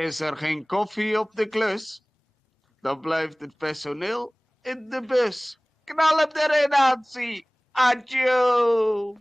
Is er geen koffie op de klus? Dan blijft het personeel in de bus. Knal hem erin, Hansie. Adjo.